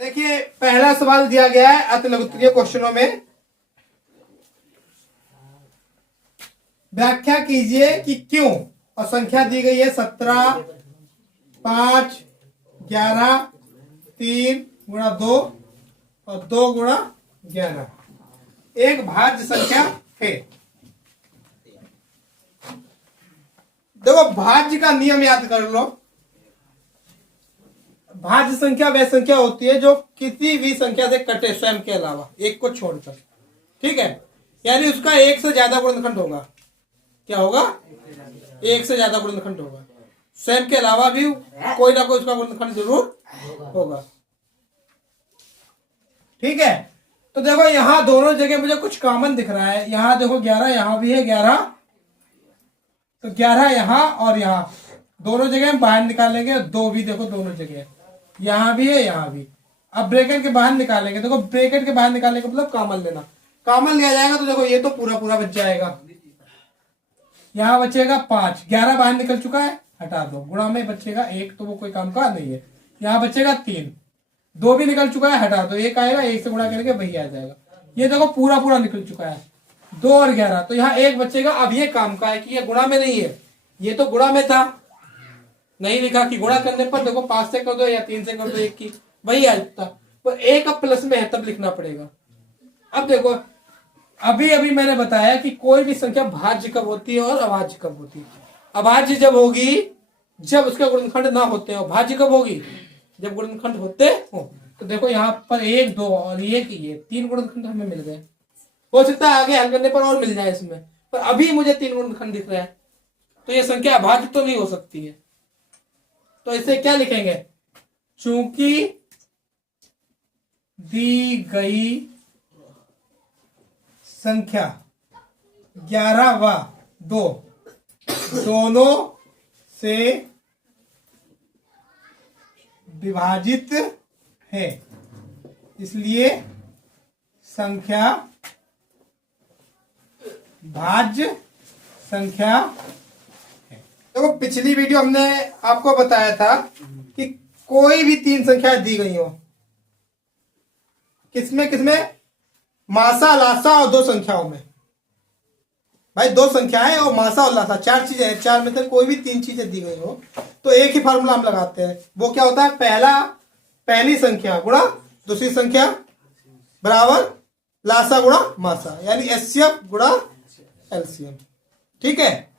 देखिए पहला सवाल दिया गया है अतिलघुत्तरीय क्वेश्चनों में। व्याख्या कीजिए कि क्यों, और संख्या दी गई है 17, 5, 11, 3 गुणा 2 और 2 गुणा 11 एक भाज्य संख्या है। देखो भाज्य का नियम याद कर लो। भाज्य संख्या वह संख्या होती है जो किसी भी संख्या से कटे, स्वयं के अलावा, एक को छोड़कर। ठीक है, यानी उसका एक से ज्यादा गुणनखंड होगा। क्या होगा? एक से ज्यादा गुणनखंड होगा। स्वयं के अलावा भी कोई ना कोई उसका गुणनखंड जरूर होगा। ठीक है, तो देखो यहां दोनों जगह मुझे कुछ कॉमन दिख रहा है। यहां देखो 11, यहां भी है 11, तो 11 यहां और यहां दोनों जगह हम बाहर निकालेंगे। 2 भी देखो दोनों जगह, यहां भी है यहां भी। अब ब्रैकेट के बाहर निकालेंगे। देखो ब्रैकेट के बाहर निकालने का मतलब कॉमन लेना। कॉमन लिया जाएगा तो देखो ये तो पूरा पूरा बच जाएगा। यहां बचेगा 5, 11 बाहर निकल चुका है, हटा दो। गुणा में बचेगा 1, तो वो कोई काम का नहीं है। यहां बचेगा 3, 2 भी निकल चुका है, हटा दो। 1 आएगा, 1 से गुणा करके वही आ जाएगा। ये देखो पूरा पूरा निकल चुका है, 2 और 11, तो यहाँ 1 बचेगा। अब ये काम का है कि ये गुणा में नहीं है, ये तो गुणा में था, नहीं लिखा कि गुणा करने पर देखो 5 से कर दो या 3 से कर दो 1 की, वही आ जाता। तो 1 अब प्लस में है तब लिखना पड़ेगा। अब देखो अभी अभी मैंने बताया कि कोई भी संख्या भाज्य कब होती है और अभाज्य कब होती है। अभाज्य जब होगी जब उसके गुणनखंड ना होते हो। भाज्य कब होगी? जब गुणनखंड होते हो। तो देखो यहाँ पर 1, 2 और ये 3 गुणनखंड हमें मिल गए। हो सकता है आगे हल करने पर और मिल जाए इसमें, पर अभी मुझे 3 गुणनखंड दिख रहा है, तो ये संख्या अभाज्य तो नहीं हो सकती है। तो इसे क्या लिखेंगे? चूंकि दी गई संख्या 11 व 2 दोनों से विभाजित है, इसलिए संख्या भाज्य संख्या है। देखो पिछली वीडियो हमने आपको बताया था कि कोई भी 3 संख्याएं दी गई हो, किसमें किसमें? मासा, लासा और 2 संख्याओं में। भाई 2 संख्याएं और मासा और लासा, 4 चीजें हैं। 4 में से कोई भी 3 चीजें दी गई हो तो एक ही फार्मूला हम लगाते हैं। वो क्या होता है? पहली संख्या गुणा दूसरी संख्या बराबर लासा गुणा मासा, यानी एचसीएफ गुणा एलसीएम। ठीक है,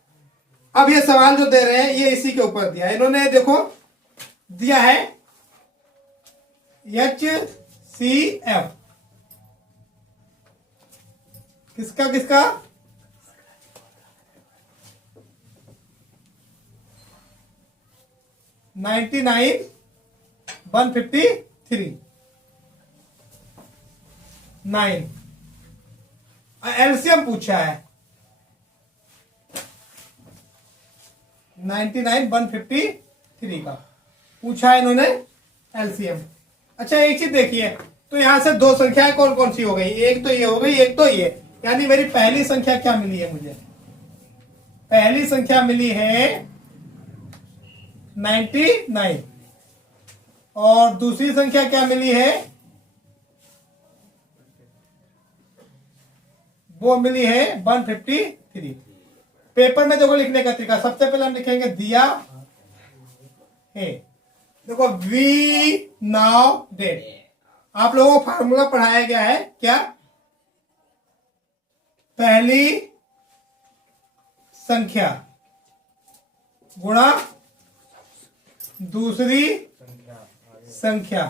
अब ये सवाल जो दे रहे हैं ये इसी के ऊपर दिया है। इन्होंने देखो दिया है HCF, किसका किसका? $99, 153, 9। एलसीएम पूछा है 99, 153 का पूछा है इन्होंने एलसीएम। अच्छा एक चीज देखिए, तो यहां से 2 संख्याएं कौन कौन सी हो गई? एक तो ये हो गई, एक तो ये, यानी मेरी पहली संख्या क्या मिली है मुझे? पहली संख्या मिली है 99 और दूसरी संख्या क्या मिली है? वो मिली है 153। पेपर में देखो लिखने का तरीका, सबसे पहले हम लिखेंगे दिया है। देखो वी नाउ डेट, आप लोगों को फार्मूला पढ़ाया गया है क्या? पहली संख्या गुणा दूसरी संख्या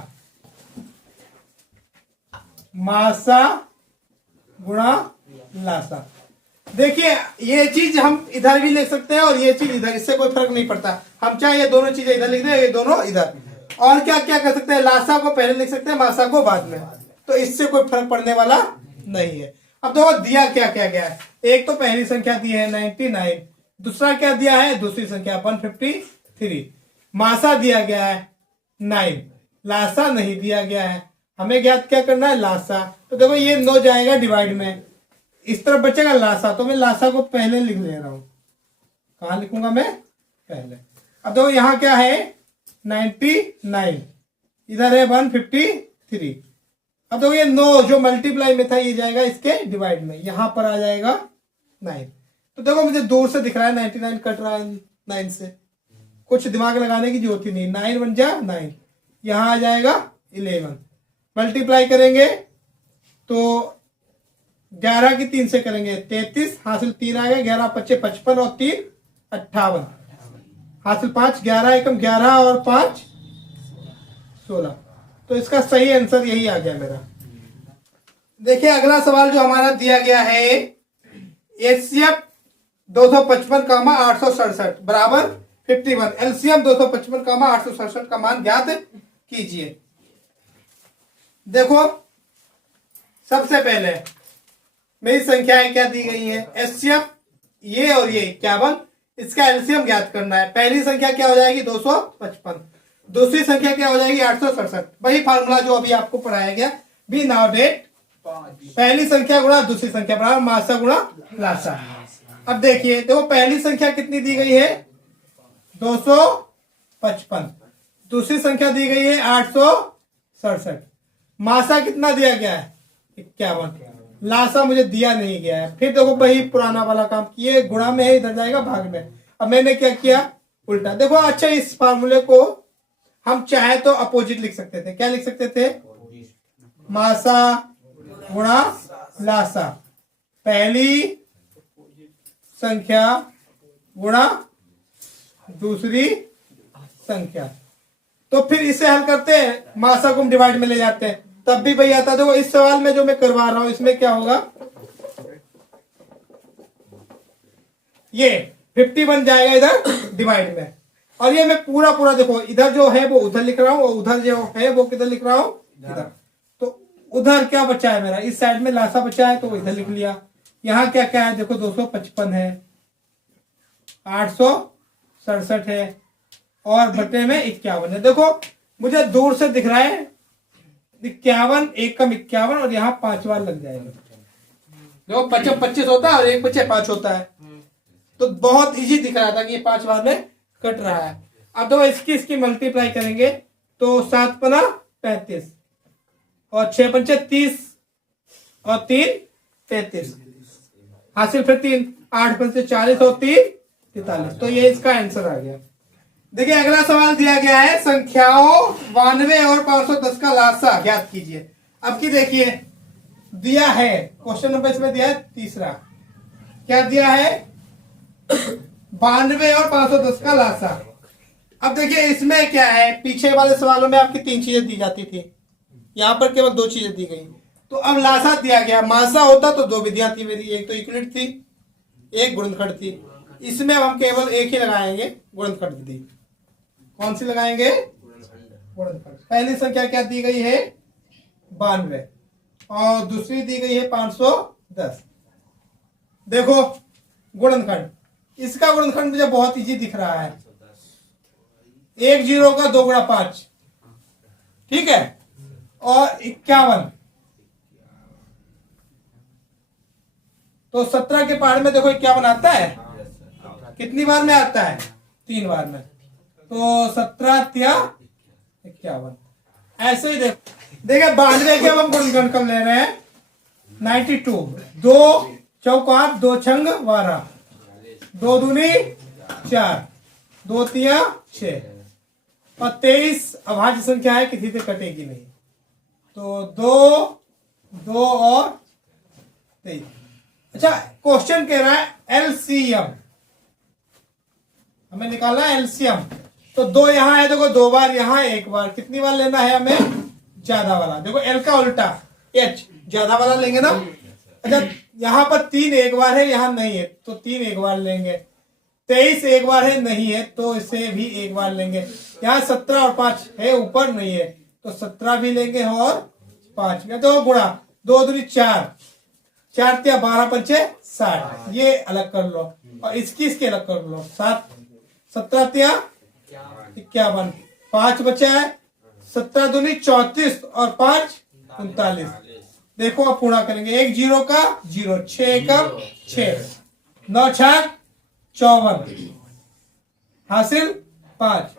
मासा गुणा लासा। देखिए ये चीज हम इधर भी लिख सकते हैं और ये चीज इधर, इससे कोई फर्क नहीं पड़ता। हम चाहे ये दोनों चीजें इधर लिख दें, ये दोनों इधर। और क्या क्या कर सकते हैं? लासा को पहले लिख सकते हैं, मासा को बाद में, तो इससे कोई फर्क पड़ने वाला नहीं है। अब देखो दिया क्या क्या गया है। एक तो पहली संख्या दी है 99, दूसरा क्या दिया है? दूसरी संख्या 153, मासा दिया गया है 9, लासा नहीं दिया गया है। हमें ज्ञात क्या करना है? लासा। तो देखो ये 9 जाएगा डिवाइड में, इस तरफ बचेगा लासा, तो मैं लासा को पहले लिख ले रहा हूं। कहां लिखूंगा मैं? पहले। अब देखो यहां क्या है? 99, इधर है 153, 3। अब देखो ये 9 जो मल्टीप्लाई में था ये जाएगा इसके डिवाइड में, यहां पर आ जाएगा 9। तो देखो मुझे दूर से दिख रहा है 99 कट रहा है 9 से, कुछ दिमाग लगाने की जरूरत ही नहीं। 9 1 जा 9, यहां आ जाएगा 11। मल्टीप्लाई करेंगे तो 11 की 3 से करेंगे 33, हासिल 3 आ गया, 11 25 55 और 3 58, हासिल 5, 11 एकम 11 और 5 16। तो इसका सही आंसर यही आ गया मेरा। देखिए अगला सवाल जो हमारा दिया गया है, एचसीएफ 255 867 बराबर 51, एलसीएम 255 867 का मान ज्ञात कीजिए। देखो सबसे पहले मेरी संख्याएं क्या दी गई है, एचसीएफ ये और ये 51, इसका एलसीएम ज्ञात करना है। पहली संख्या क्या हो जाएगी 255, दूसरी संख्या क्या हो जाएगी 867, वही फार्मूला जो अभी आपको पढ़ाया गया। बी नाउ डेट, पहली संख्या गुणा दूसरी संख्या बराबर मासा गुणा लासा। अब देखिए देखो पहली संख्या कितनी दी गई है 255, दूसरी संख्या दी गई है 867, मासा कितना दिया गया है 51, लासा मुझे दिया नहीं गया है। फिर देखो वही पुराना वाला काम किए, गुणा में है इधर जाएगा भाग में। अब मैंने क्या किया उल्टा। देखो अच्छा इस फार्मूले को हम चाहे तो अपोजिट लिख सकते थे। क्या लिख सकते थे, मासा गुणा लासा, पहली संख्या गुणा दूसरी संख्या। तो फिर इसे हल करते हैं, मासा को हम डिवाइड में ले जाते हैं, तब भी वही आता। देखो इस सवाल में जो मैं करवा रहा हूं इसमें क्या होगा, ये 50 बन जाएगा इधर डिवाइड में, और ये मैं पूरा पूरा देखो इधर जो है वो उधर लिख रहा हूं और उधर जो है वो किधर लिख रहा हूं इधर। तो उधर क्या बचा है मेरा, इस साइड में लासा बचा है तो इधर लिख लिया। यहां क्या क्या है देखो 255 है, 867 है और बटे में 51 है। देखो मुझे दूर से दिख रहा है 51, एक कम 51 और यहाँ 5 बार लग जाएगा। देखो 25 25 होता है और एक बचे 5 होता है, तो बहुत इजी दिख रहा था कि ये 5 बार में कट रहा है। अब तो इसकी मल्टीप्लाई करेंगे तो 7 पना 35 और 6 पंचे 30 और 3 33, हासिल फिर 3, 8 पंचे 40 और 3 43। तो ये इसका आंसर आ गया। देखिए अगला सवाल दिया गया है, संख्याओं 92 और 510 का लासा ज्ञात कीजिए। अब की देखिए दिया है क्वेश्चन नंबर इसमें दिया है तीसरा, क्या दिया है 92 और 510 का लासा। अब देखिए इसमें क्या है, पीछे वाले सवालों में आपकी 3 चीजें दी जाती थी, यहां पर केवल 2 चीजें दी गई। तो अब लासा दिया गया, मासा होता तो 2 विधियां थी मेरी, एक तो यूक्लिड थी एक गुणनखंड थी। इसमें हम केवल एक ही लगाएंगे गुणनखंड विधि। कौन सी लगाएंगे, गुणनखंड। पहली संख्या क्या दी गई है 92 और दूसरी दी गई है 510। देखो गुणनखंड, इसका गुणनखंड मुझे बहुत इजी दिख रहा है, 1 0 का 2 गुणा 5, ठीक है, और 51। तो 17 के पहाड़ में देखो 51 आता है, कितनी बार में आता है 3 बार में, तो 17 त्या 51। ऐसे ही देखिए 92 के अब हम गुणनखंड कर ले रहे हैं 92, 2 चौक 8, 2 छंग 12, 2 दूनी 4, 2 तिया 6 और 23 अभाज्य संख्या है, किसी से कटेगी नहीं। तो 2 2 और 23। अच्छा क्वेश्चन कह रहा है एलसीएम, हमें निकालना है एलसीएम। तो 2 यहां है, देखो 2 बार यहां 1 बार, कितनी बार लेना है हमें, ज्यादा वाला। देखो एल का उल्टा एच, ज्यादा वाला लेंगे ना। अच्छा यहां पर 3 एक बार है, यहां नहीं है तो 3 एक बार लेंगे। 23 एक बार है, नहीं है तो इसे भी एक बार लेंगे। यहाँ 17 और 5 है, ऊपर नहीं है तो 17 भी लेंगे और 5 में तो गुणा 2 दूनी 4, 4 त्या 12 पंचे 60, ये अलग कर लो और इसकी अलग कर लो। 7 17 त्या 51, 5 बचा है, 17 दूनी 34 और 5 39। देखो अब पूरा करेंगे, 1 0 का 0, 6 एकम 6, 9 6 54, हासिल 5,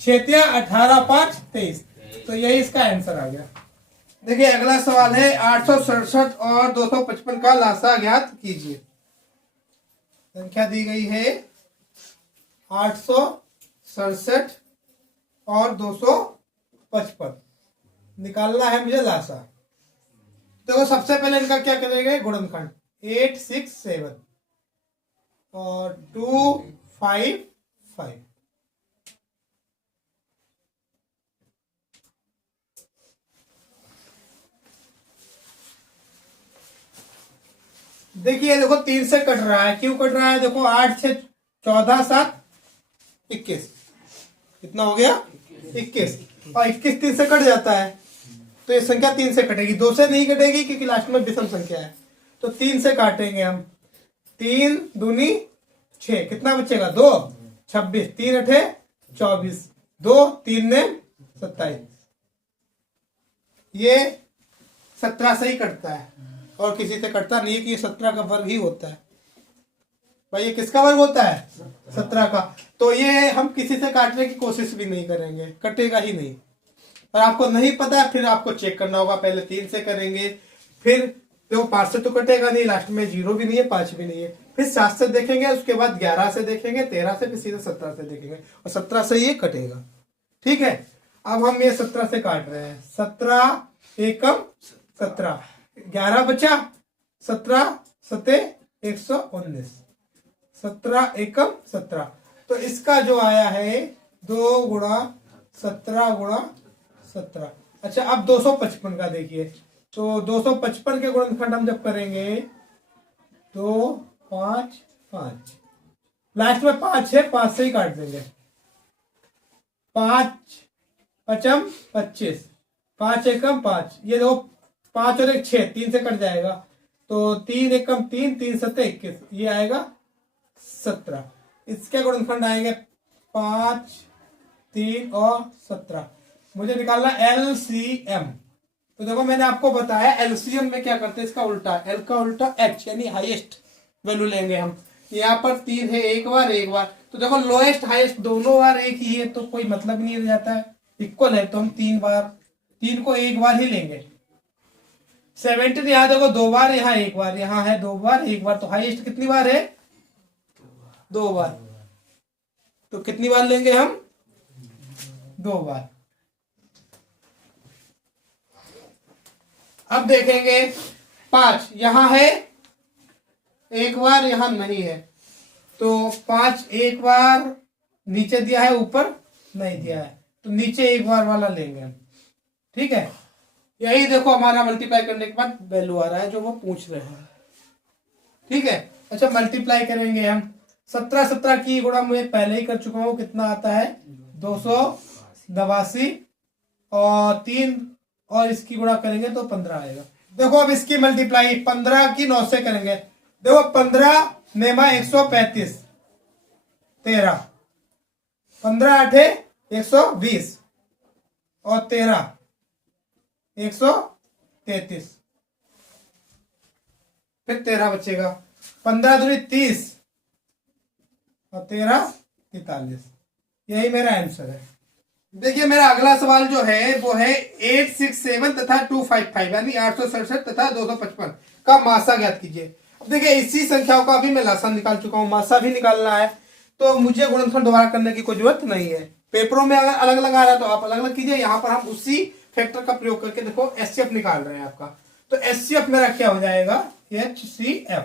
6 त्या 18 5 23। तो यही इसका आंसर आ गया। देखिए अगला सवाल है 867 और 255 का लासा ज्ञात कीजिए। संख्या दी गई है 867 और 255, निकालना है मुझे लासा। देखो सबसे पहले इनका क्या करेंगे, गुणनखंड 867 और 255। देखिए देखो 3 से कट रहा है, क्यों कट रहा है, देखो 8 6 14 7 21, कितना हो गया 21, और 21 3 से कट जाता है तो ये संख्या 3 से कटेगी, 2 से नहीं कटेगी क्योंकि लास्ट में विषम संख्या है। तो 3 से काटेंगे हम, 3 दूनी 6, कितना बचेगा 2 26, 3 अठे 24, 2 3 ने 27, ये 17 से ही कटता है और किसी से कटता नहीं है कि 17 का वर्ग ही होता है। भाई ये किसका वर्ग होता है, 17 का। तो ये हम किसी से काटने की कोशिश भी नहीं करेंगे, कटेगा ही नहीं। और आपको नहीं पता फिर आपको चेक करना होगा, पहले 3 से करेंगे, फिर देखो 5 से तो कटेगा नहीं, लास्ट में 0 भी नहीं है 5 भी नहीं है, फिर 7 से देखेंगे, उसके बाद 11 से देखेंगे, 13 से, फिर सीधे 17 से देखेंगे और 17 से ये कटेगा। ठीक है, अब हम ये 17 से काट रहे हैं, 17 एकम 17, 11 बचा, 17 सते 119, 17 एकम 17। तो इसका जो आया है 2 गुणा 17 गुणा 17। अच्छा अब 255 का देखिए, तो 255 के गुणनखंड हम जब करेंगे 2 5 5, लास्ट में 5 है, 5 से ही काट देंगे, 5 पचम 25, 5 एकम 5, ये देखो 5 और 1 6, 3 से कट जाएगा, तो 3 एकम 3, 3 सत्ते 21, ये आएगा 17। इसके गुणनखंड आएंगे 5 3 और 17। मुझे निकालना LCM। तो देखो मैंने आपको बताया LCM में क्या करते हैं, इसका उल्टा, L का उल्टा H यानी हाईएस्ट वैल्यू लेंगे हम। यहाँ पर 3 है, एक बार, तो देखो लोएस्ट हाईएस्ट दोनों बार एक ही है तो कोई मतलब नहीं रह जाता है, इक्वल है तो हम 3 को एक बार ही लेंगे। 17 यहाँ देखो 2 बार, यहाँ 1 बार, यहाँ है 2 बार 1 बार, तो हाईएस्ट कितनी बार है 2 बार, तो कितनी बार लेंगे हम 2 बार। अब देखेंगे 5 यहां है 1 बार, यहां नहीं है, तो 5 1 बार नीचे दिया है, ऊपर नहीं दिया है, तो नीचे 1 बार वाला लेंगे हम। ठीक है, यही देखो हमारा मल्टीप्लाई करने के बाद वैल्यू आ रहा है जो वो पूछ रहे हैं। ठीक है, अच्छा मल्टीप्लाई करेंगे हम, 17 की गुणा मैं पहले ही कर चुका हूं, कितना आता है 289, और 3 और इसकी गुणा करेंगे तो 15 आएगा। देखो अब इसकी मल्टीप्लाई 15 की 9 से करेंगे, देखो 15 नेमा 135, 13, 15 8 120 और 13 133, फिर 13 बचेगा, 15 दूनी 30 और 13 43। यही मेरा आंसर है। देखिए मेरा अगला सवाल जो है वो है 867 तथा 255 यानी 867 तथा 255 का मासा ज्ञात कीजिए। अब देखिए इसी संख्याओं का अभी मैं लासा निकाल चुका हूं, मासा भी निकालना है, तो मुझे गुणनखंड दोबारा करने की कोई जरूरत नहीं है। पेपरों में अगर अलग अलग आ रहा है तो आप अलग अलग कीजिए, यहाँ पर हम उसी फैक्टर का प्रयोग करके देखो HCF निकाल रहे हैं आपका। तो HCF मेरा क्या हो जाएगा, HCF।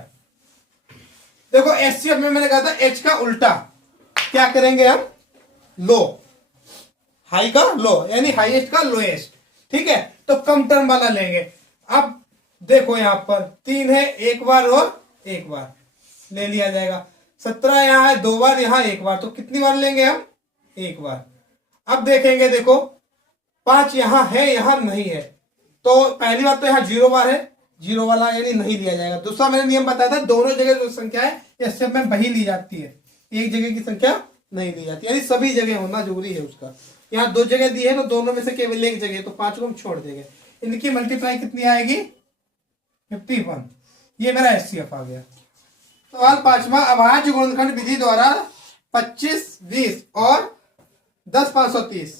देखो HCF में मैंने कहा था H का उल्टा, क्या करेंगे हम, लो, हाई का लो यानी हाईएस्ट का लोएस्ट। ठीक है, तो कम टर्म वाला लेंगे। अब देखो यहां पर 3 है, 1 बार और 1 बार ले लिया जाएगा, 17 यहां है 2 बार, यहां 1 बार, तो कितनी बार लेंगे हम 1 बार। अब देखेंगे देखो 5 यहां है यहां नहीं है, तो पहली बात तो यहां 0 बार है, 0 वाला यानी नहीं लिया जाएगा। दूसरा मैंने नियम बताया था दोनों जगह जो संख्या है HCF में वही ली जाती है, एक जगह की संख्या नहीं ली जाती, यानी सभी जगह होना जरूरी है उसका। यहाँ 2 जगह दी है तो दोनों में से केवल एक जगह, तो 5 को हम छोड़ देंगे। इनकी मल्टीप्लाई कितनी आएगी 51, ये मेरा HCF आ गया। सवाल 5वां, अभाज्य गुणनखंड विधि द्वारा 25 20 और 10 530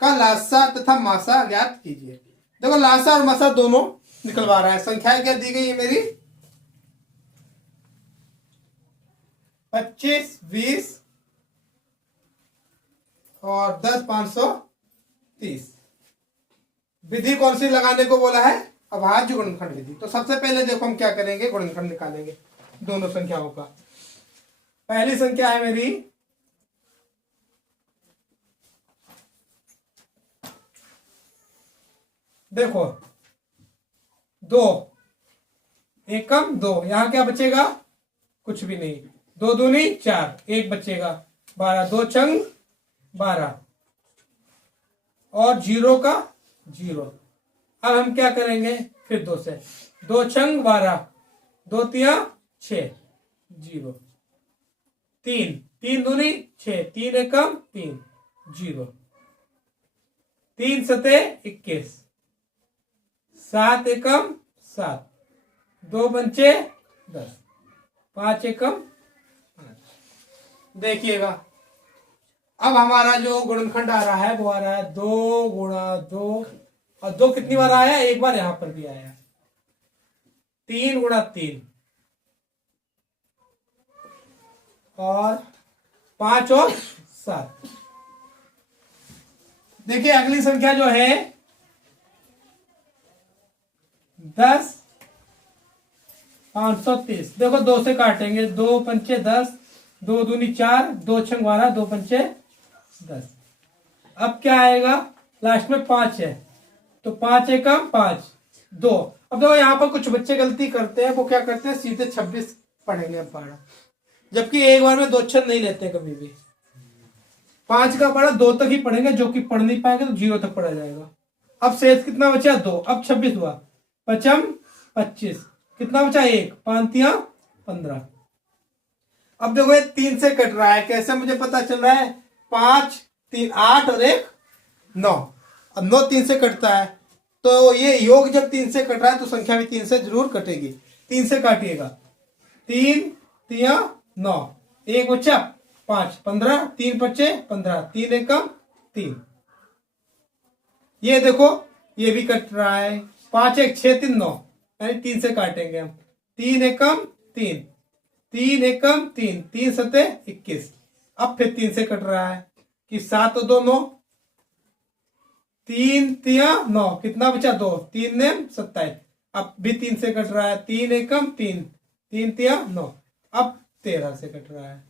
का लासा तथा मासा ज्ञात कीजिए। देखो लासा और मसा दोनों निकलवा रहा है। संख्याएं क्या दी गई है मेरी? 25, 20 और 10, 530। विधि कौन सी लगाने को बोला है? अभाज्य गुणनखंड विधि। तो सबसे पहले देखो हम क्या करेंगे, गुणनखंड निकालेंगे दोनों संख्याओं का। पहली संख्या है मेरी देखो 2, एकम 2, यहां क्या बचेगा? कुछ भी नहीं। 2 दूनी 4, 1 बचेगा 12, 2 छंग 12 और 0 का 0। अब हम क्या करेंगे फिर 2 से, 2 छंग 12, 2 तिया 6, 0, 3, 3 दूनी 6, 3 एकम 3, 0, 3 सते 21, 7 एकम 7, 2 पंचे 10, 5 एकम 5। देखिएगा अब हमारा जो गुणनखंड आ रहा है वो आ रहा है 2 गुणा 2, और 2 कितनी बार आया? एक बार यहां पर भी आया। 3 गुणा 3 और 5 और 7। देखिए अगली संख्या जो है 10, 530। देखो 2 से काटेंगे, 2 पंचे 10, 2 दूनी 4, 2 छंग 12, 2 पंचे 10। अब क्या आएगा? लास्ट में 5 है तो 5 एकम 5, 2। अब देखो यहाँ पर कुछ बच्चे गलती करते हैं, वो क्या करते हैं सीधे 26 पढ़ेंगे अब पढ़ा, जबकि एक बार में 2 अक्षर नहीं लेते कभी भी। 5 का पढ़ा 2 तक ही पढ़ेंगे, जो कि पढ़ नहीं पाएंगे तो 0 तक पढ़ा जाएगा। अब शेष कितना बचा? 2। अब 26 हुआ, पचम 25, कितना बचा? 1, 5 तिया 15। अब देखो ये 3 से कट रहा है, कैसे मुझे पता चल रहा है? 5, 3, 8 और 1 9। अब 9 3 से कटता है, तो ये योग जब 3 से कट रहा है तो संख्या भी 3 से जरूर कटेगी। 3 से काटिएगा, 3 तिया 9, 1 बच्चा 5, 15, 3 बच्चे 15, 3 एकम 3। ये देखो ये भी कट रहा है, 5 1 6 3 9, यानी 3 से काटेंगे हम। 3 एकम 3, 3 एकम 3, 3 सते 21। अब फिर 3 से कट रहा है कि 7 और 2 9, 3 तिया 9, कितना बचा? 2, 3 ने 27। अब भी 3 से कट रहा है, 3 एकम 3, 3 तिया 9। अब 13 से कट रहा है,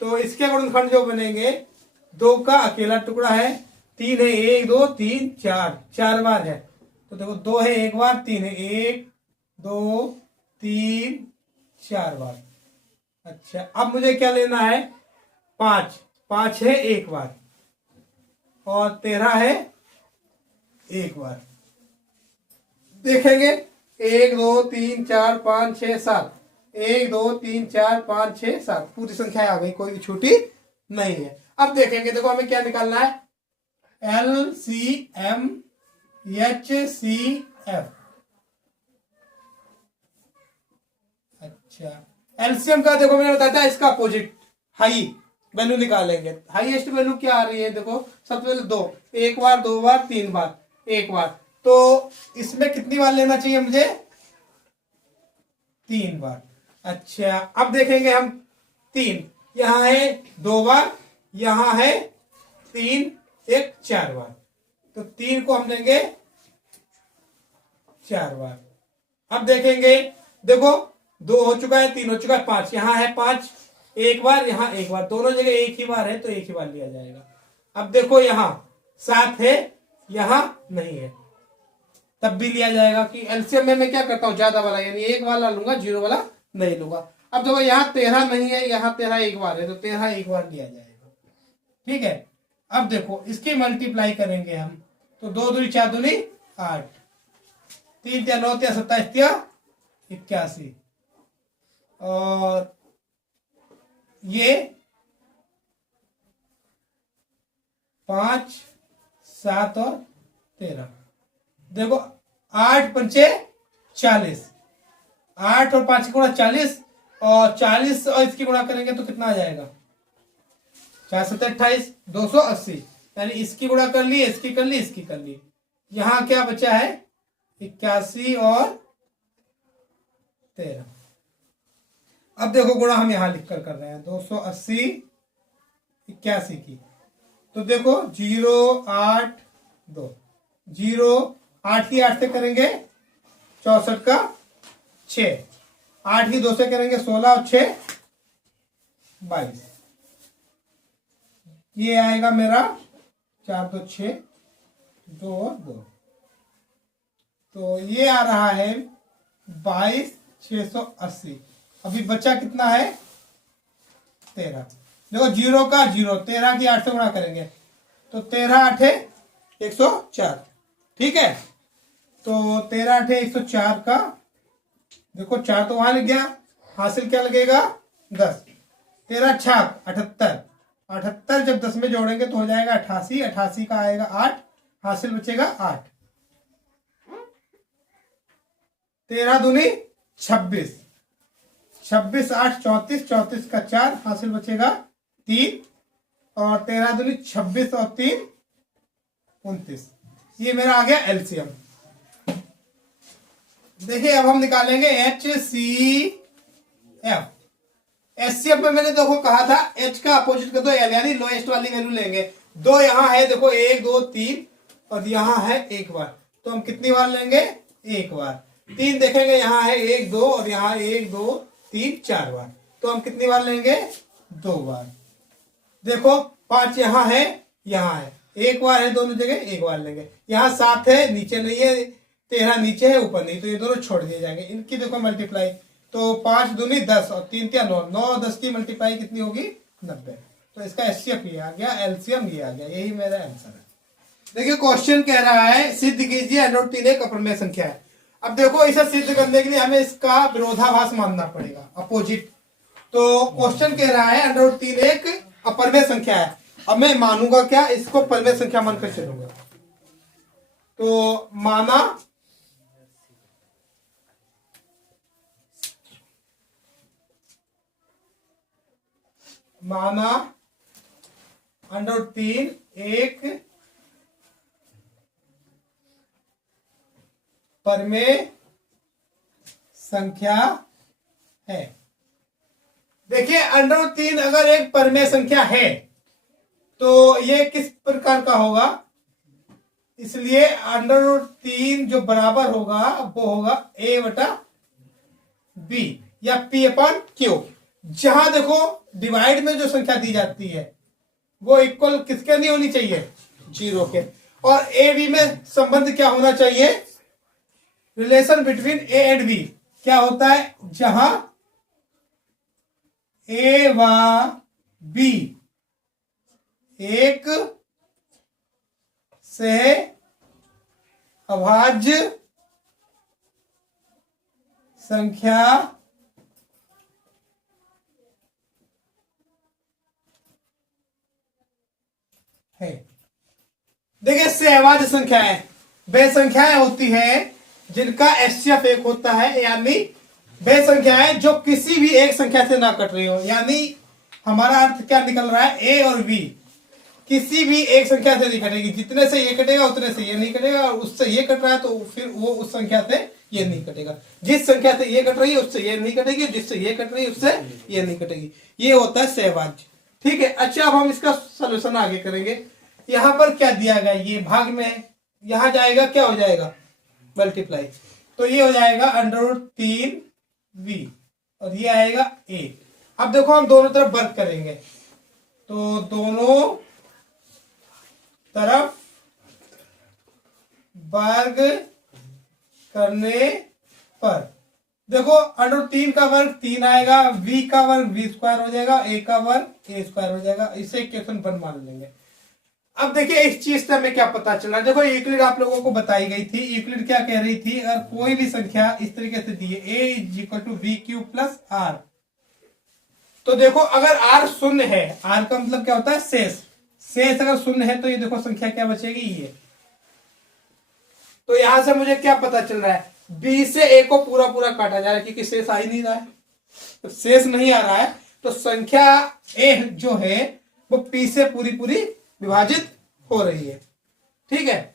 तो इसके गुणनखंड जो बनेंगे 2 का अकेला टुकड़ा है, 3 है 1 2 3 4, 4 बार है। तो देखो 2 है 1 बार, 3 है 1 2 3 4 बार। अच्छा अब मुझे क्या लेना है? 5, 5 है 1 बार और 13 है 1 बार। देखेंगे 1 2 3 4 5 6 7, 1 2 3 4 5 6 7, पूरी संख्या आ गई, कोई भी छूटी नहीं है। अब देखेंगे, देखो हमें क्या निकालना है? LCM HCF। अच्छा एलसीएम का देखो मैंने बताया था इसका अपोजिट हाई वैल्यू निकालेंगे। हाईएस्ट वैल्यू क्या आ रही है? देखो सबसे पहले 2, 1 बार 2 बार 3 बार 1 बार, तो इसमें कितनी बार लेना चाहिए मुझे? 3 बार। अच्छा अब देखेंगे हम 3, यहां है 2 बार, यहां है 3 1 4 बार, तो 3 को हम लेंगे 4 बार। अब देखेंगे, देखो 2 हो चुका है, 3 हो चुका है, 5 यहां है 5 1 बार, यहां 1 बार, दोनों जगह एक ही बार है तो एक ही बार लिया जाएगा। अब देखो यहां 7 है, यहां नहीं है, तब भी लिया जाएगा कि एलसीएम में मैं क्या करता हूं ज्यादा वाला यानी 1 वाला लूंगा, 0 वाला नहीं लूंगा। अब देखो यहाँ 13 नहीं है, यहाँ 13 1 बार है तो 13 1 बार लिया जाएगा। ठीक है, अब देखो इसकी मल्टीप्लाई करेंगे हम, तो 2 दूनी 4 दूनी 8, 3 तिया 9 तिया 27 तिया 81, और ये 5 7 और 13। देखो 8 पंचे 40, 8 और 5 की गुणा 40, और 40 और इसकी गुणा करेंगे तो कितना आ जाएगा? 4 7 28 280, यानी इसकी गुणा कर ली, इसकी कर ली, इसकी कर ली, यहां क्या बचा है 81 और 13। अब देखो गुणा हम यहां लिखकर कर रहे हैं 280 81 की। तो देखो 0 8 2 0 8 की 8 से करेंगे 64 का 6, 8 की 2 से करेंगे 16 और 6 22। ये आएगा मेरा 4 2 6 2 और 2। तो ये आ रहा है 22,680। अभी बचा कितना है 13। देखो 0 का 0, 13 की 8 से गुणा करेंगे तो 13 8 104। ठीक है, तो 13 8 104 का देखो 4 तो वहां लग गया, हासिल क्या लगेगा 10। 13 छाक 78, 78 जब 10 में जोड़ेंगे तो हो जाएगा 88, 88 का आएगा 8, हासिल बचेगा 8। 13 दूनी 26, 26 8 34, 34 का 4, हासिल बचेगा 3 और 13 दूनी 26 और 3 29। ये मेरा आ गया एलसीएम। देखिए अब हम निकालेंगे HCF। एचसीएफ में मैंने देखो कहा था H का अपोजिट कर दो L, यानी लोएस्ट वाली वैल्यू लेंगे। 2 यहां है देखो 1 2 3 और यहां है 1 बार, तो हम कितनी बार लेंगे 1 बार। 3 देखेंगे यहां है 1 2 और यहां 1 2 3 4 बार, तो हम कितनी बार लेंगे 2 बार। देखो 5 यहां है 1 बार है, दोनों जगह 1 बार लेंगे। यहां 7 है, नीचे नहीं है, 13 नीचे है ऊपर नहीं, तो ये दोनों छोड़ दिए जाएंगे। इनकी देखो मल्टीप्लाई, तो 5 दूनी 10 और 3 क्या 9, 9 10 की मल्टीप्लाई कितनी होगी 90। तो इसका एचसीएफ ये आ गया, एलसीएम ये आ गया, यही मेरा आंसर है। देखिए क्वेश्चन कह रहा है सिद्ध कीजिए √3 एक अपरमेय संख्या है। अब देखो इसे सिद्ध करने के लिए हमें इसका विरोधाभास मानना पड़ेगा, अपोजिट। तो क्वेश्चन कह रहा है √3 एक अपरमेय संख्या है। अब मैं मानूंगा क्या, इसको परमेय संख्या मानकर चलूंगा। तो माना √3 एक परमेय संख्या है। देखिए √3 अगर एक परमेय संख्या है तो ये किस प्रकार का होगा, इसलिए √3 जो बराबर होगा वो होगा a/b या p/q। जहां देखो डिवाइड में जो संख्या दी जाती है वो इक्वल किसके नहीं होनी चाहिए 0 के, और ए बी में संबंध क्या होना चाहिए, relation between A and B क्या होता है, जहां ए व बी एक से अभाज्य संख्या है। देखिए सहभाज्य संख्याएं वे संख्याएं होती है जिनका एचसीएफ 1 होता है, यानी वे संख्याएं जो किसी भी एक संख्या से ना कट रही हो। यानी हमारा अर्थ क्या निकल रहा है, ए और बी किसी भी एक संख्या से नहीं कटेगी, जितने से ये कटेगा उतने से ये नहीं कटेगा, और उससे ये कट रहा है तो फिर वो उस संख्या से ये नहीं कटेगा। जिस संख्या से ये कट रही है उससे ये नहीं कटेगी, जिससे ये कट रही है उससे ये नहीं कटेगी। ये होता है सहभाज्य। ठीक है, अच्छा अब हम इसका सोल्यूशन आगे करेंगे। यहां पर क्या दिया गया, ये भाग में यहां जाएगा क्या हो जाएगा मल्टीप्लाई, तो ये हो जाएगा √3v और ये आएगा a। अब देखो हम दोनों तरफ वर्ग करेंगे, तो दोनों तरफ वर्ग करने पर देखो √3 का वर्ग 3 आएगा, v का वर्ग v² हो जाएगा, a का वर्ग a² हो जाएगा। इसे इक्वेशन 1 मान लेंगे। अब देखिए इस चीज से हमें क्या पता चला, देखो यूक्लिड आप लोगों को बताई गई थी। यूक्लिड क्या कह रही थी, अगर कोई भी संख्या इस तरीके से दी है a = v³ + r, तो देखो अगर r शून्य है, r का मतलब क्या होता है शेष, शेष अगर शून्य है तो ये देखो संख्या क्या बचेगी ये। तो यहां से मुझे क्या पता चल रहा है, b से a को पूरा पूरा काटा जा रहा है क्योंकि शेष आ ही नहीं रहा है, तो शेष नहीं आ रहा है, तो संख्या a जो है वो p से पूरी पूरी विभाजित हो रही है। ठीक है,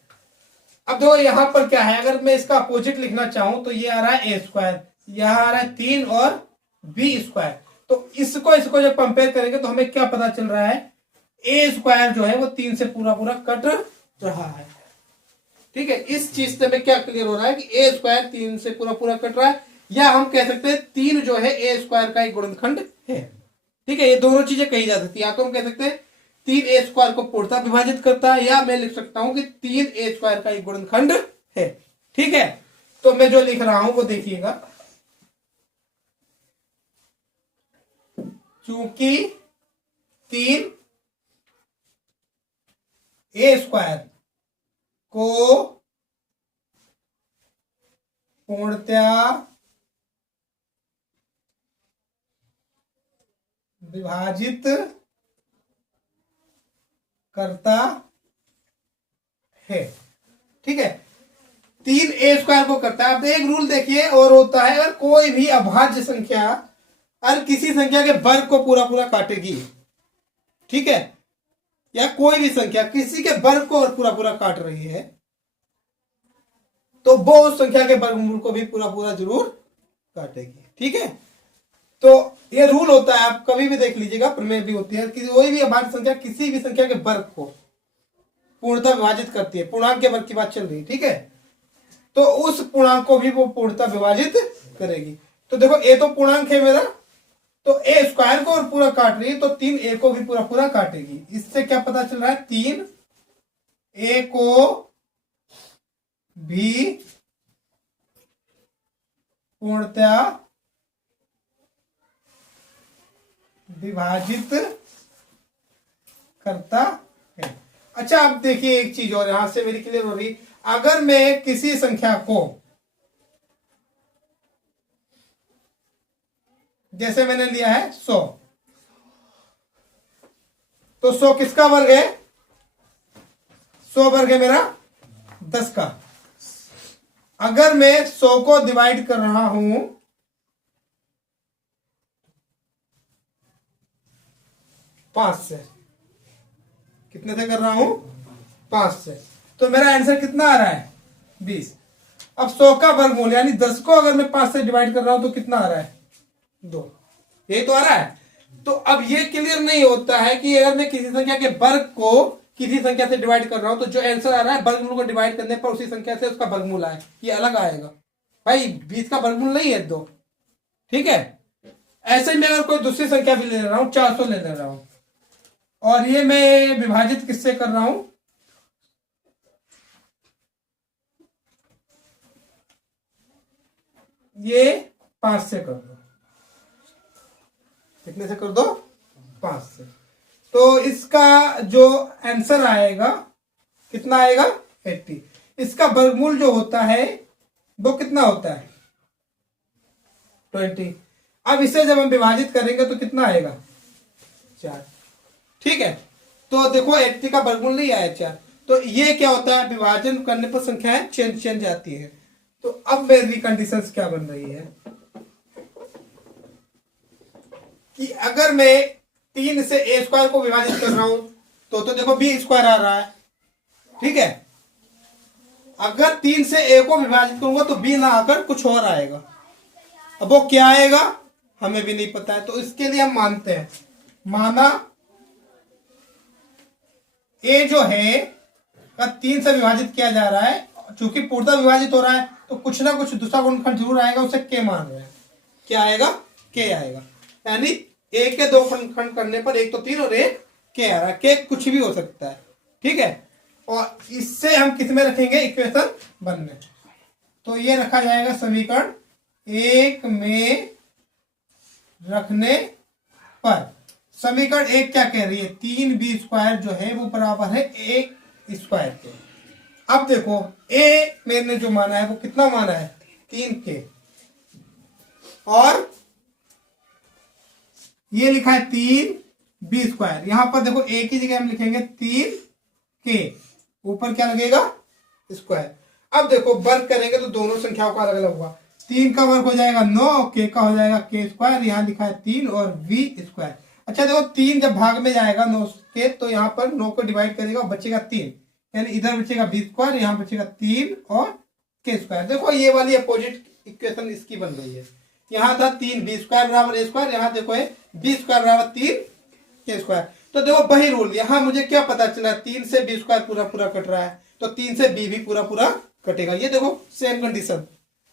अब देखो यहाँ पर क्या है, अगर मैं इसका अपोजिट लिखना चाहूं तो ये आ रहा है ए स्क्वायर, यहाँ आ रहा है 3 और बी स्क्वायर। तो इसको इसको जब कंपेयर करेंगे तो हमें क्या पता चल रहा है, ए स्क्वायर जो है वो 3 से पूरा पूरा कट रहा है। ठीक है, इस चीज से हमें क्या क्लियर हो रहा है कि ए स्क्वायर 3 से पूरा पूरा कट रहा है, या हम कह सकते हैं 3 जो है ए स्क्वायर का एक गुणनखंड है। ठीक है, ये दोनों चीजें कही जा सकती है, या तो हम कह सकते हैं 3 ए स्क्वायर को पूर्णतः विभाजित करता है, या मैं लिख सकता हूं कि 3 ए स्क्वायर का एक गुणनखंड है। ठीक है, तो मैं जो लिख रहा हूं वो देखिएगा, चूंकि 3 ए स्क्वायर को पूर्णतया विभाजित करता है। ठीक है, 3 ए स्क्वायर को करता है। अब एक रूल देखिए और होता है, अगर कोई भी अभाज्य संख्या अगर किसी संख्या के वर्ग को पूरा पूरा काटेगी, ठीक है, या कोई भी संख्या किसी के वर्ग को और पूरा पूरा काट रही है, तो वो उस संख्या के वर्गमूल को भी पूरा पूरा जरूर काटेगी। ठीक है, तो ये रूल होता है, आप कभी भी देख लीजिएगा, प्रमेय भी होती है कि कोई भी अभाज्य संख्या किसी भी संख्या के वर्ग को पूर्णतः विभाजित करती है। पूर्णांक के वर्ग की बात चल रही है, ठीक है, तो उस पूर्णांक को भी वो पूर्णतः विभाजित करेगी। तो देखो ए तो पूर्णांक है मेरा, तो ए स्क्वायर को और पूरा काट रही है, तो 3 ए को भी पूरा पूरा काटेगी। इससे क्या पता चल रहा है, 3 ए को भी पूर्णतः विभाजित करता है। अच्छा, अब देखिए एक चीज और यहां से मेरी क्लियर हो रही, अगर मैं किसी संख्या को, जैसे मैंने लिया है 100, तो 100 किसका वर्ग है, 100 वर्ग है मेरा 10 का। अगर मैं 100 को डिवाइड कर रहा हूं 5 से, कितने से कर रहा हूं, 5 से, तो मेरा आंसर कितना आ रहा है, 20। अब 100 का वर्गमूल यानी 10 को अगर मैं 5 से डिवाइड कर रहा हूं तो कितना आ रहा है, 2। यही तो आ रहा है। तो अब ये क्लियर नहीं होता है कि अगर मैं किसी संख्या के वर्ग को किसी संख्या से डिवाइड कर रहा हूं तो जो आंसर आ रहा है वर्गमूल को डिवाइड करने पर उसी संख्या से उसका वर्गमूल आए, ये अलग आएगा। भाई 20 का वर्गमूल नहीं है 2। ठीक है, ऐसे ही मैं अगर कोई दूसरी संख्या भी ले रहा हूं, 400 ले रहा हूं, और ये मैं विभाजित किससे कर रहा हूं, ये 5 से कर दो। कितने से कर दो, 5 से। तो इसका जो आंसर आएगा कितना आएगा, 80। इसका वर्गमूल जो होता है वो कितना होता है, 20। अब इसे जब हम विभाजित करेंगे तो कितना आएगा, 4। ठीक है, तो देखो 80 का वर्गमूल नहीं आया 4। तो ये क्या होता है, विभाजन करने पर संख्याएं चेंज जाती है। तो अब मेरी कंडीशंस क्या बन रही है कि अगर मैं 3 से ए स्क्वायर को विभाजित कर रहा हूं तो देखो बी स्क्वायर आ रहा है। ठीक है, अगर 3 से ए को विभाजित करूंगा तो बी ना आकर कुछ और आएगा। अब वो क्या आएगा हमें भी नहीं पता है, तो इसके लिए हम मानते हैं, माना ए जो है का 3 से विभाजित किया जा रहा है, चूंकि पूर्णतः विभाजित हो रहा है तो कुछ ना कुछ दूसरा गुणनखंड जरूर आएगा, उसे के मान रहे हैं। क्या आएगा, के आएगा। यानी ए के 2 गुणनखंड करने पर एक तो 3 और एक के आ रहा है। के कुछ भी हो सकता है। ठीक है, और इससे हम किस में रखेंगे, इक्वेशन 1 में। तो ये रखा जाएगा समीकरण 1 में रखने पर। समीकरण 1 क्या कह रही है, 3b स्क्वायर जो है वो बराबर है 1 स्क्वायर के। अब देखो ए मैंने जो माना है वो कितना माना है, 3k, और ये लिखा है 3b स्क्वायर। यहां पर देखो ए की जगह हम लिखेंगे 3k, ऊपर क्या लगेगा, स्क्वायर। अब देखो वर्ग करेंगे तो दोनों संख्याओं का अलग अलग होगा। 3 का वर्ग हो जाएगा 9, k का हो जाएगा k स्क्वायर, यहाँ लिखा है 3 और v स्क्वायर। अच्छा देखो 3 जब भाग में जाएगा 9 के, तो यहाँ पर 9 को डिवाइड करेगा, बचेगा 3। यानी इधर बचेगा बी स्क्वायर, यहाँ बचेगा 3 और के स्क्वायर। देखो ये वाली अपोजिट इक्वेशन इसकी बन गई है। यहाँ था 3 बी स्क्वायर बराबर ए स्क्वायर, यहाँ देखो है बी स्क्वायर बराबर 3 के स्क्वायर। तो देखो वही रूल, यहाँ मुझे क्या पता चला, 3 से बी स्क्वायर पूरा पूरा कट रहा है, तो 3 से बी भी पूरा पूरा कटेगा। ये देखो सेम कंडीशन,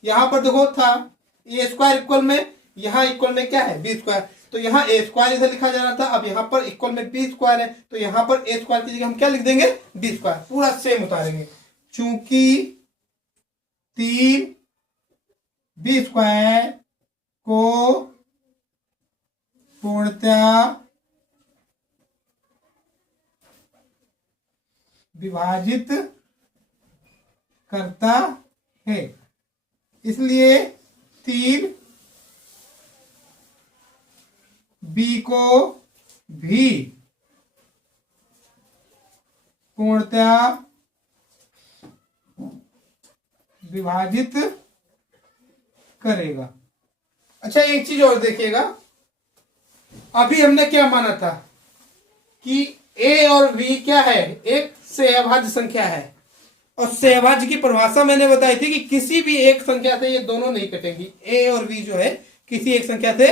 यहाँ पर देखो था ए स्क्वायर इक्वल में, यहाँ इक्वल में क्या है बी स्क्वायर, तो यहाँ ए स्क्वायर इधर लिखा जा रहा था, अब यहाँ पर इक्वल में बी स्क्वायर है, तो यहाँ पर ए स्क्वायर की जगह हम क्या लिख देंगे बी स्क्वायर, पूरा सेम उतारेंगे। चूंकि 3 बी स्क्वायर को पूर्णतः विभाजित करता है, इसलिए 3 बी को भी पूर्णतः विभाजित करेगा। अच्छा एक चीज और देखिएगा, अभी हमने क्या माना था कि ए और बी क्या है, एक सहभाज्य संख्या है, और सहभाज्य की परिभाषा मैंने बताई थी कि किसी भी एक संख्या से ये दोनों नहीं कटेंगी, ए और बी जो है किसी एक संख्या से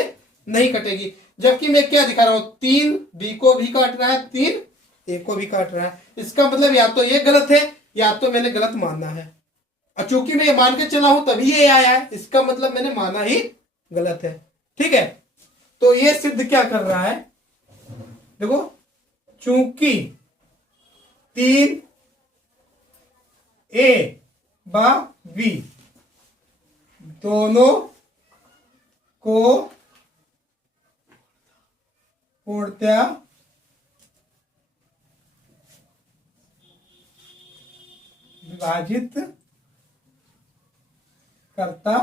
नहीं कटेगी। जबकि मैं क्या दिखा रहा हूं, 3 बी को भी काट रहा है, 3 ए को भी काट रहा है, इसका मतलब या तो ये गलत है या तो मैंने गलत माना है, और चूंकि मैं ये मान के चला हूं तभी ये आया है, इसका मतलब मैंने माना ही गलत है। ठीक है, तो ये सिद्ध क्या कर रहा है, देखो चूंकि 3 ए बा बी दोनों को पूर्णतः विभाजित करता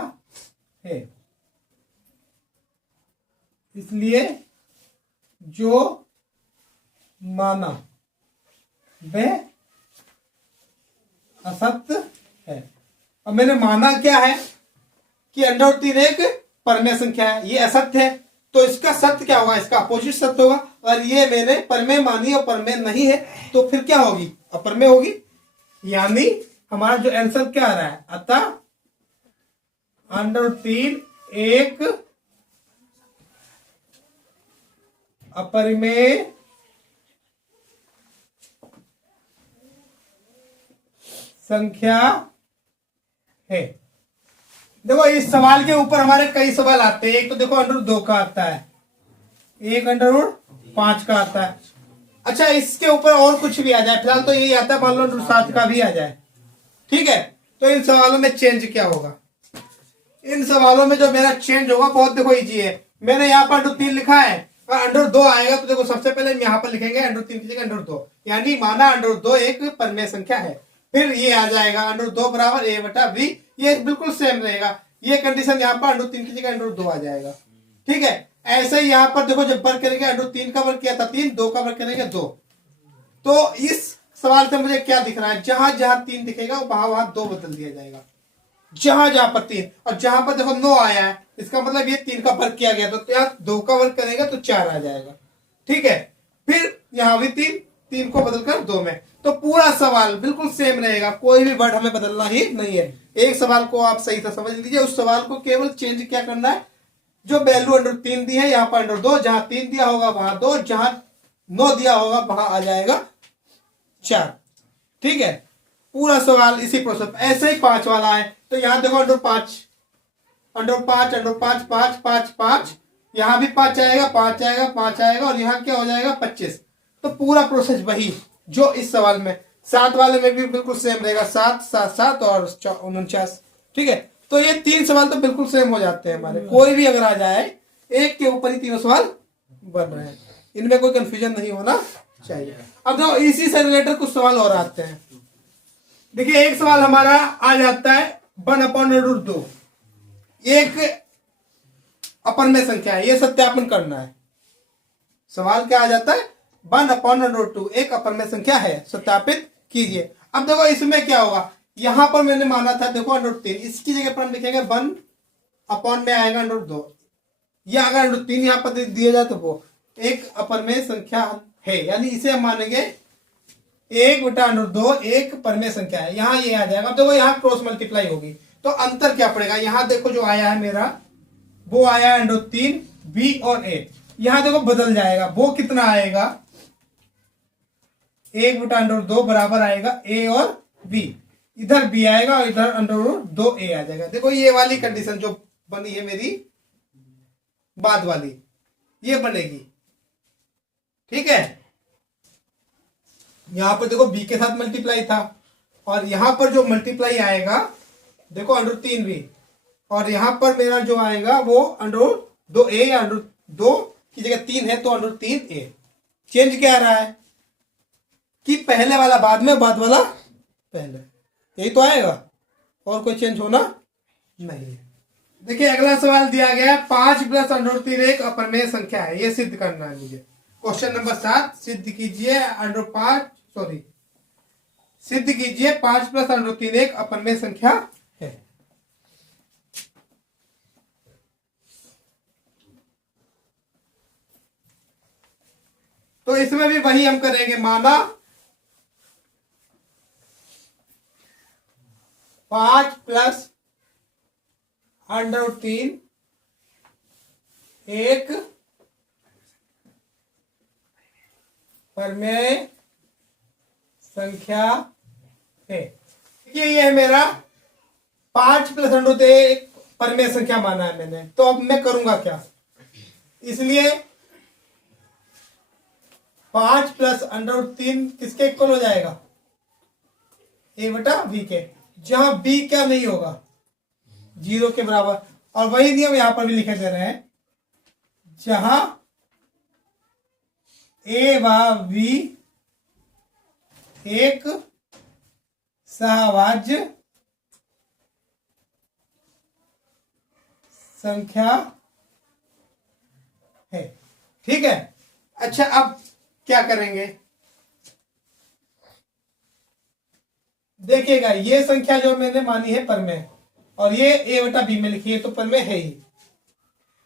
है, इसलिए जो माना वह असत्य है। अब मैंने माना क्या है कि √3 एक परमेय संख्या है, ये असत्य है, तो इसका सत्य क्या होगा, इसका अपोजिट सत्य होगा। और ये मैंने परमेय मानी और परमेय नहीं है, तो फिर क्या होगी, अपरमेय होगी। यानी हमारा जो आंसर क्या आ रहा है, अतः √3 एक अपरिमेय संख्या है। देखो इस सवाल के ऊपर हमारे कई सवाल आते हैं, एक तो देखो √2 का आता है, एक √5 का आता है। अच्छा इसके ऊपर और कुछ भी आ जाए, फिलहाल तो यही आता है, मान लो √7 का भी आ जाए, ठीक है। तो इन सवालों में चेंज क्या होगा, इन सवालों में जो मेरा चेंज होगा बहुत देखो इजी है। मैंने यहाँ पर √3 लिखा है, और √2 आएगा तो देखो सबसे पहले हम यहाँ पर लिखेंगे √3 की जगह √2, यानी माना √2 एक परमेय संख्या है। फिर ये आ जाएगा √2 बराबर a बटा b, ये बिल्कुल सेम रहेगा। ये कंडीशन यहाँ पर √3 की जगह √2 आ जाएगा, ठीक है। ऐसे ही यहाँ पर देखो जब वर्क करेंगे, √3 का वर्क किया था 3, 2 का वर्क करेंगे 2। तो इस सवाल से मुझे क्या दिख रहा है, जहां जहां 3 दिखेगा वहां वहां 2 बदल दिया जाएगा, जहां जहां पर 3। और जहां पर देखो 9 आया है, इसका मतलब ये 3 का वर्क किया गया, तो यहाँ 2 का वर्क करेगा तो 4 आ जाएगा, ठीक है। फिर यहाँ भी 3 को बदलकर 2 में, तो पूरा सवाल बिल्कुल सेम रहेगा, कोई भी वर्ड हमें बदलना ही नहीं है। एक सवाल को आप सही से समझ लीजिए, उस सवाल को केवल चेंज क्या करना है, जो वैल्यू √3 दी है यहाँ पर √2, जहां 3 दिया होगा वहां 2, जहां 9 दिया होगा वहां आ जाएगा 4, ठीक है। पूरा सवाल इसी प्रोसेस। ऐसे ही 5 वाला है, तो यहाँ देखो √5, √5 5 5 5, यहाँ भी 5 आएगा, 5 आएगा, 5 आएगा, और यहाँ क्या हो जाएगा 25। तो पूरा प्रोसेस वही जो इस सवाल में। 7 वाले में भी बिल्कुल सेम रहेगा, 7 7 7 और 49, ठीक है। तो ये 3 सवाल तो बिल्कुल सेम हो जाते हैं हमारे, कोई भी अगर आ जाए एक के ऊपर ही 3 सवाल बन रहे हैं, इनमें कोई कंफ्यूजन नहीं होना चाहिए। अब जो इसी से रिलेटेड कुछ सवाल और आते हैं, देखिए एक सवाल हमारा आ जाता है 1/√2, एक अपरमेय संख्या है, ये सत्यापन करना है। सवाल क्या आ जाता है, 1/√2 एक अपरमेय संख्या है, सत्यापित कीजिए। अब देखो इसमें क्या होगा, यहां पर मैंने माना था देखो √3, इसकी जगह पर हम लिखेंगे 1 में आएगा √2, या अगर √3 यहाँ पर दिया जाए तो वो एक अपरमेय संख्या है, यानी इसे हम मानेंगे 1/√2 एक परमेय संख्या है, यहाँ ये आ जाएगा। देखो यहाँ क्रॉस मल्टीप्लाई होगी तो अंतर क्या पड़ेगा, यहाँ देखो जो आया है मेरा वो आया है √3 बी और ए, यहाँ देखो बदल जाएगा, वो कितना आएगा 1/√2 बराबर आएगा ए और बी, इधर बी आएगा और इधर √2 ए आ जाएगा। देखो ये वाली कंडीशन जो बनी है मेरी बाद वाली ये बनेगी, ठीक है। यहां पर देखो b के साथ मल्टीप्लाई था और यहां पर जो मल्टीप्लाई आएगा देखो √3 भी, और यहां पर मेरा जो आएगा वो √2a या √2 की जगह 3 है तो √3a। चेंज क्या आ रहा है कि पहले वाला बाद में, बाद वाला पहले, यही तो आएगा, और कोई चेंज होना नहीं है। देखिए अगला सवाल दिया गया है 5 + √3 एक अपरमेय संख्या है, ये सिद्ध करना है मुझे। क्वेश्चन नंबर 7 सिद्ध कीजिए सिद्ध कीजिए 5 + √3 एक अपरमेय संख्या है। तो इसमें भी वही हम करेंगे, माना 5 + √3 एक परमेय संख्या है। देखिए ये है मेरा 5 + √3 एक परमेय संख्या माना है मैंने, तो अब मैं करूंगा क्या, इसलिए 5 + √3 किसके इक्वल हो जाएगा, a/b के, जहां b क्या नहीं होगा 0 के बराबर, और वही नियम यहां पर भी लिखे दे रहे हैं, जहां a व b एक सहभाज्य संख्या है, ठीक है। अच्छा अब क्या करेंगे, देखिएगा ये संख्या जो मैंने मानी है परमेय, और ये a/b में लिखी है तो परमेय है ही।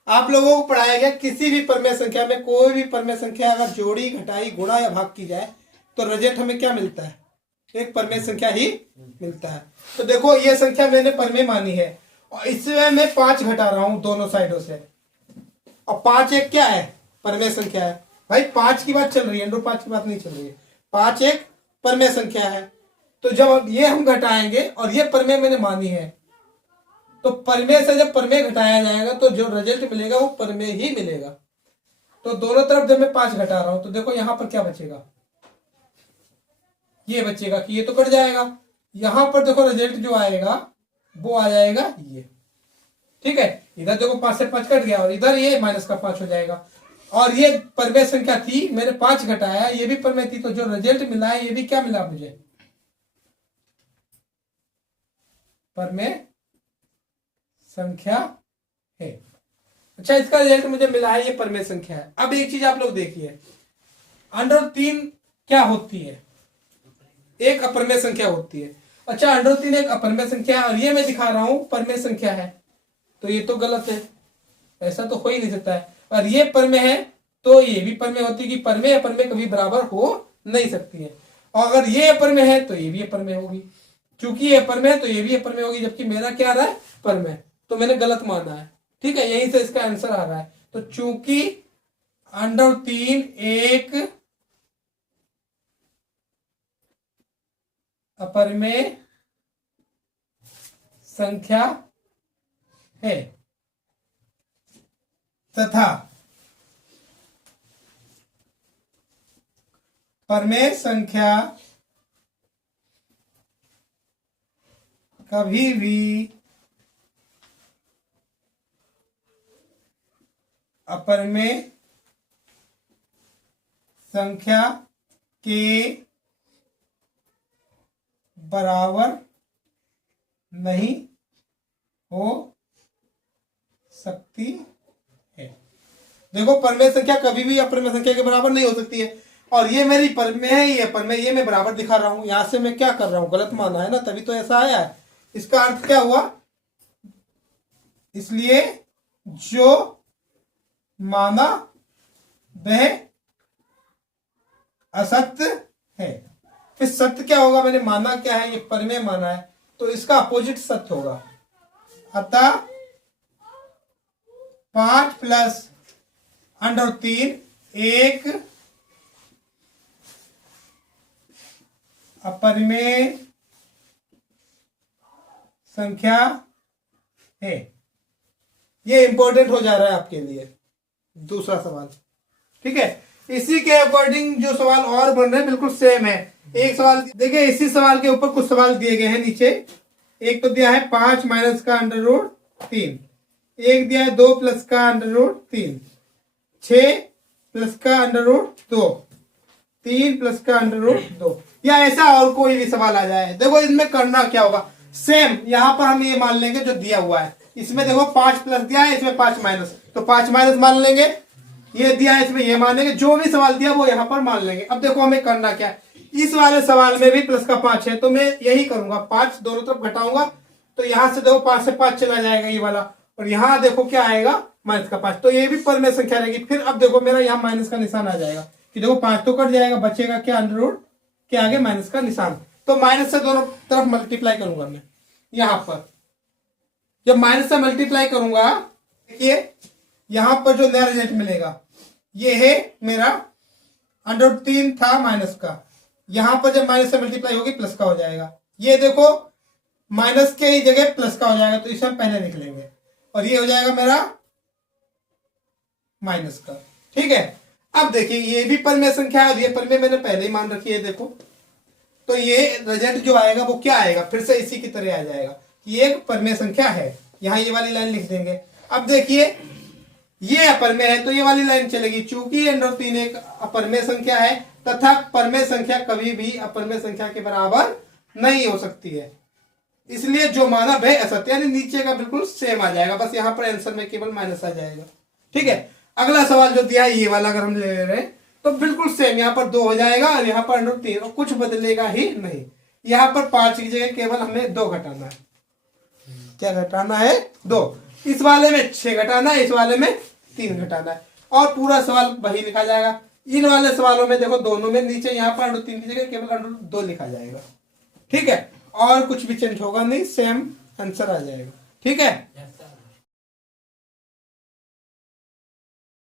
आप लोगों को पढ़ाया गया किसी भी परमेय संख्या में, कोई भी परमेय संख्या अगर जोड़ी, घटाई, गुणा या भाग की जाए तो रिजल्ट हमें क्या मिलता है, एक परमेय संख्या ही मिलता है। तो देखो ये संख्या मैंने परमेय मानी है और इसमें मैं 5 घटा रहा हूं दोनों साइडों से, और 5 एक क्या है, परमेय संख्या है। भाई 5 की बात चल रही है, √5 की बात नहीं चल रही है, 5 एक परमेय संख्या है। तो जब ये हम घटाएंगे और ये परमेय मैंने मानी है, तो परमेय से जब परमेय घटाया जाएगा तो जो रिजल्ट मिलेगा वो परमेय ही मिलेगा। तो दोनों तरफ जब मैं 5 घटा रहा हूं तो देखो यहां पर क्या बचेगा, ये बचेगा कि ये तो कट जाएगा, यहां पर देखो रिजल्ट जो आएगा वो आ जाएगा ये, ठीक है। इधर देखो 5 से 5 कट गया और इधर ये -5 हो जाएगा, और ये परमेय संख्या थी, मैंने 5 घटाया, ये भी परमेय थी, तो जो रिजल्ट मिला है ये भी क्या मिला मुझे, परमेय संख्या है। अच्छा इसका रिजल्ट मुझे मिला है, ये परमेय संख्या है। अब एक चीज आप लोग देखिए, √3 क्या होती है, एक अपरमेय संख्या होती है। अच्छा √3 एक अपरमेय संख्या है और ये मैं दिखा रहा हूं परमेय संख्या है, तो ये तो गलत है, ऐसा तो हो ही नहीं सकता है। और ये परमेय है तो ये भी परमेय होती है कि परमेय अपरमेय कभी बराबर हो नहीं सकती है, और अगर ये अपरमेय है तो ये भी अपरमेय होगी, चूंकि ये अपरमेय है तो ये भी अपरमेय होगी, जबकि मेरा क्या आ रहा है परमेय, तो मैंने गलत माना है, ठीक है। यहीं से इसका आंसर आ रहा है। तो चूंकि √3 एक अपरमेय संख्या है तथा परमेय संख्या कभी भी अपरमेय संख्या के बराबर नहीं हो सकती है। देखो परमेय संख्या कभी भी अपरमेय संख्या के बराबर नहीं हो सकती है, और ये मेरी परमेय है, ये परमेय, ये मैं बराबर दिखा रहा हूं, यहां से मैं क्या कर रहा हूं, गलत माना है ना, तभी तो ऐसा आया है। इसका अर्थ क्या हुआ, इसलिए जो माना वह असत्य है, फिर सत्य क्या होगा, मैंने माना क्या है, ये परिमेय माना है, तो इसका अपोजिट सत्य होगा। अतः 5 प्लस √3 एक अपरिमेय संख्या है। ये इंपॉर्टेंट हो जा रहा है आपके लिए दूसरा सवाल। ठीक है, इसी के अकॉर्डिंग जो सवाल और बन रहे हैं बिल्कुल सेम है। एक सवाल देखिए, इसी सवाल के ऊपर कुछ सवाल दिए गए हैं नीचे। एक तो दिया है 5 माइनस का √3, एक दिया है 2 प्लस का √3, 6 प्लस का √2, 3 प्लस का √2, या ऐसा और कोई भी सवाल आ जाए। देखो इसमें करना क्या होगा, सेम यहाँ पर हम ये मान लेंगे जो दिया हुआ है। इसमें देखो 5 प्लस दिया है, इसमें 5 माइनस, तो 5 माइनस मान लेंगे। ये दिया है इसमें ये मानेंगे, जो भी सवाल दिया वो यहाँ पर मान लेंगे। अब देखो हमें करना क्या है, इस वाले सवाल में भी प्लस का 5 है, तो मैं यही करूंगा, 5 दोनों तरफ घटाऊंगा, तो यहां से देखो 5 से 5 चला जाएगा ये वाला, और यहाँ देखो क्या आएगा माइनस का 5, तो ये भी परिमेय संख्या रहेगी। फिर अब देखो मेरा यहाँ माइनस का निशान आ जाएगा कि देखो 5 तो कट जाएगा, बचेगा क्या √ के आगे माइनस का निशान, तो माइनस से दोनों तरफ मल्टीप्लाई करूंगा मैं। यहाँ पर जब माइनस से मल्टीप्लाई करूंगा, देखिए यहां पर जो नया रिजल्ट मिलेगा ये है मेरा √3 था माइनस का, यहां पर जब माइनस से मल्टीप्लाई होगी प्लस का हो जाएगा। ये देखो माइनस के ही जगह प्लस का हो जाएगा, तो इसे हम पहले लिख लेंगे, और ये हो जाएगा मेरा माइनस का। ठीक है, अब देखिए ये भी परिमेय संख्या है और ये परिमेय मैंने पहले ही मान रखी है। देखो तो ये रिजल्ट जो आएगा वो क्या आएगा, फिर से इसी की तरह आ जाएगा, ये एक परिमेय संख्या है। यहाँ ये वाली लाइन लिख देंगे। अब देखिए ये अपरिमेय है तो ये वाली लाइन चलेगी, चूंकि √3 एक अपरिमेय संख्या है तथा परिमेय संख्या कभी भी अपरिमेय संख्या के बराबर नहीं हो सकती है, इसलिए जो मानव है असत्य, यानी नीचे का बिल्कुल सेम आ जाएगा, बस यहाँ पर आंसर में केवल माइनस आ जाएगा। ठीक है, अगला सवाल जो दिया है ये वाला अगर हम ले रहे हैं तो बिल्कुल सेम, यहाँ पर 2 हो जाएगा और यहाँ पर √3, और कुछ बदलेगा ही नहीं। यहाँ पर 5 की जगह केवल हमें 2 घटाना है। क्या घटाना है? 2। इस वाले में 6 घटाना है, इस वाले में 3 घटाना है, और पूरा सवाल वही लिखा जाएगा। इन वाले सवालों में देखो दोनों में नीचे यहाँ पर √3 की जगह केवल √2 लिखा जाएगा। ठीक है, और कुछ भी चेंज होगा नहीं, सेम आंसर आ जाएगा। ठीक है।